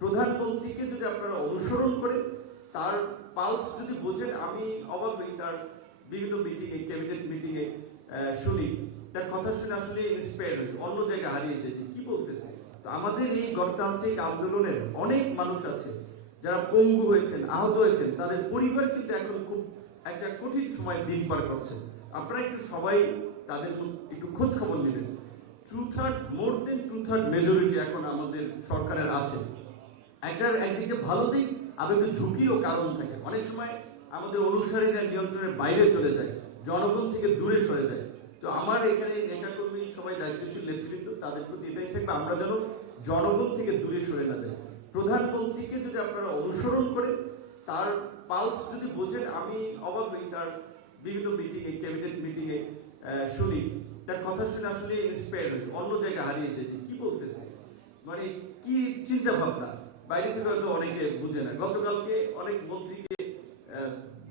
প্রধানমন্ত্রীকে যদি আপনারা অনুসরণ করেন, তার পালস যদি বোঝেন, আমি অবাক হই তার বিভিন্ন মিটিংয়ে, ক্যাবিনেট মিটিংয়ে শুনি, তার কথা শুনে আসলে ইন্সপায়ার হই, অন্য জায়গায় হারিয়ে যেতে কি বলতেছে। তো আমাদের এই গণতান্ত্রিক আন্দোলনের অনেক মানুষ আছে যারা পঙ্গু হয়েছেন, আহত হয়েছেন, তাদের পরিবার কিন্তু এখন খুব একটা কঠিন সময় দিন পার করছে। আপনারা একটু সবাই তাদের একটু খোঁজ খবর নেবেন। মোর দেন 2/3 মেজরিটি এখন আমাদের সরকারের আছে। একদিকে ভালো দিক, আবার একটু ঝুঁকিরও কারণ থাকে। অনেক সময় আমাদের অনুসারীরা নিয়ন্ত্রণের বাইরে চলে যায়, জনগণ থেকে দূরে সরে যায়। তো আমার এখানে নেতাকর্মী সবাই দায়িত্বশীল নেতৃত্ব, তাদের প্রতি এটাই থাকবে, আমরা যেন জনগণ থেকে দূরে সরে না যাই। প্রধানমন্ত্রীকে যদি আপনারা অনুসরণ করেন, তার পালস যদি বোঝেন, আমি অবাক হই তার বিভিন্ন মিটিংয়ে, ক্যাবিনেট মিটিংয়ে শুনি, তার কথা শুনে আসলে ইন্সপায়ার হই, অন্য জায়গায় হারিয়ে যেতে কি বলতেছে, মানে কি চিন্তা ভাবনা, বাইরে থেকে হয়তো অনেকে বুঝে না। গতকালকে অনেক মন্ত্রীকে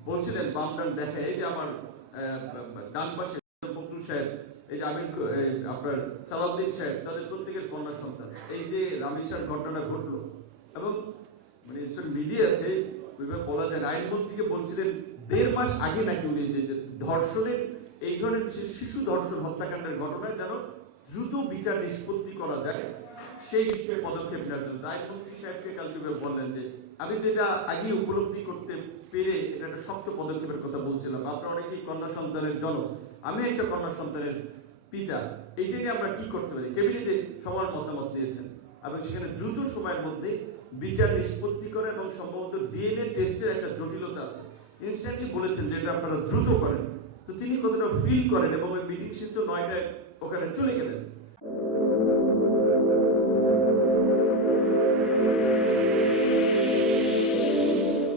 বলছিলেন বাম ডান দেখে, এই যে আমার ডান পাশে ফখরুল সাহেব, এই যে আমির আপনার সালাউদ্দিন সাহেব, তাদের প্রত্যেকের কন্যা সন্তান। এই যে রামেশ্বর ঘটনা ঘটলো, এবং মানে মিডিয়া আছে, ওইভাবে বলা যায় না, আইনমন্ত্রীকে বলছিলেন 1.5 মাস আগে নাকি উনি যে ধর্ষণের, এই ধরনের বিশেষ শিশু ধর্ষণ হত্যাকাণ্ডের ঘটনায় যেন দ্রুত বিচার নিষ্পত্তি করা যায়, সেই বিষয়ে পদক্ষেপ নেওয়ার জন্য আইনমন্ত্রী সাহেবকে কালকে বললেন যে আমি তো এটা আগে উপলব্ধি করতে পেরে এটা একটা শক্ত পদক্ষেপের কথা বলছিলাম। আপনারা অনেকেই কন্যা সন্তানের জনক, আমি একটা কন্যা সন্তানের পিতা, এইটা নিয়ে আমরা কি করতে পারি, ক্যাবিনেটে সবার মতামত দিয়েছেন, এবং সেখানে দ্রুত সময়ের মধ্যে বিচার নিষ্পত্তি করে, এবং সম্ভবত ডিএনএ টেস্টের একটা জটিলতা আছে, ইনস্ট্যান্টলি বলেছেন যে এটা আপনারা দ্রুত করেন। তো তিনি কতটা ফিল করেন, এবং ওই মিটিং শেষ তো 9টায় ওখানে চলে গেলেন।